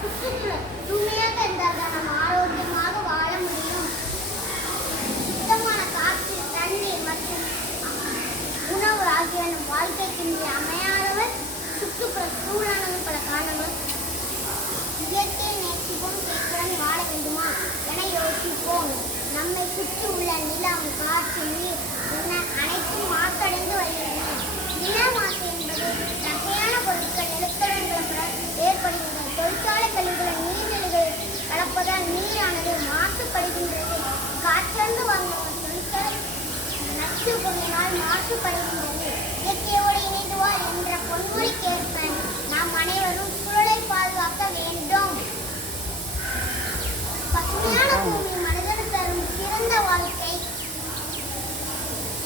சுற்றுச்சூழல் தூய்மையாக இருந்தால் தான் நம்ம ஆரோக்கியமாக வாழ முடியும். சுத்தமான காற்று தண்ணீர் மற்றும் உணவு ஆகிய நம் வாழ்க்கைக்கு மிக அமையாதவர். சுற்றுப்புற சூழலான பல காரணங்கள். இயற்கையை நேசிப்போம் இயற்கையுடன் வாழ வேண்டுமா? என யோசிப்போம். நம்மை சுற்றி உள்ள நிலம் காற்று நீர் என அனைத்தும் நச்சு பொருளினால் மாசுபடுகின்றது. இயற்கையோடு இணைந்துவார் என்ற பொன்மொழிக்கேற்ப நாம் அனைவரும் சூழலை பாதுகாக்க வேண்டும். பசுமையான பூமி மனிதர் தரும் சிறந்த வாழ்க்கை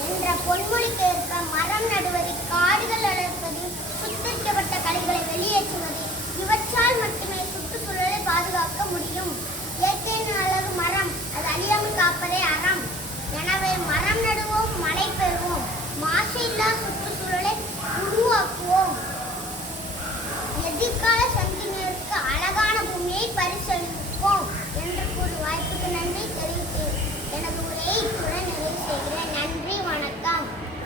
என்ற பொன்மொழிக்கேற்ப மரம் நடுவது காடுகள் പരിശ്രമിക്കും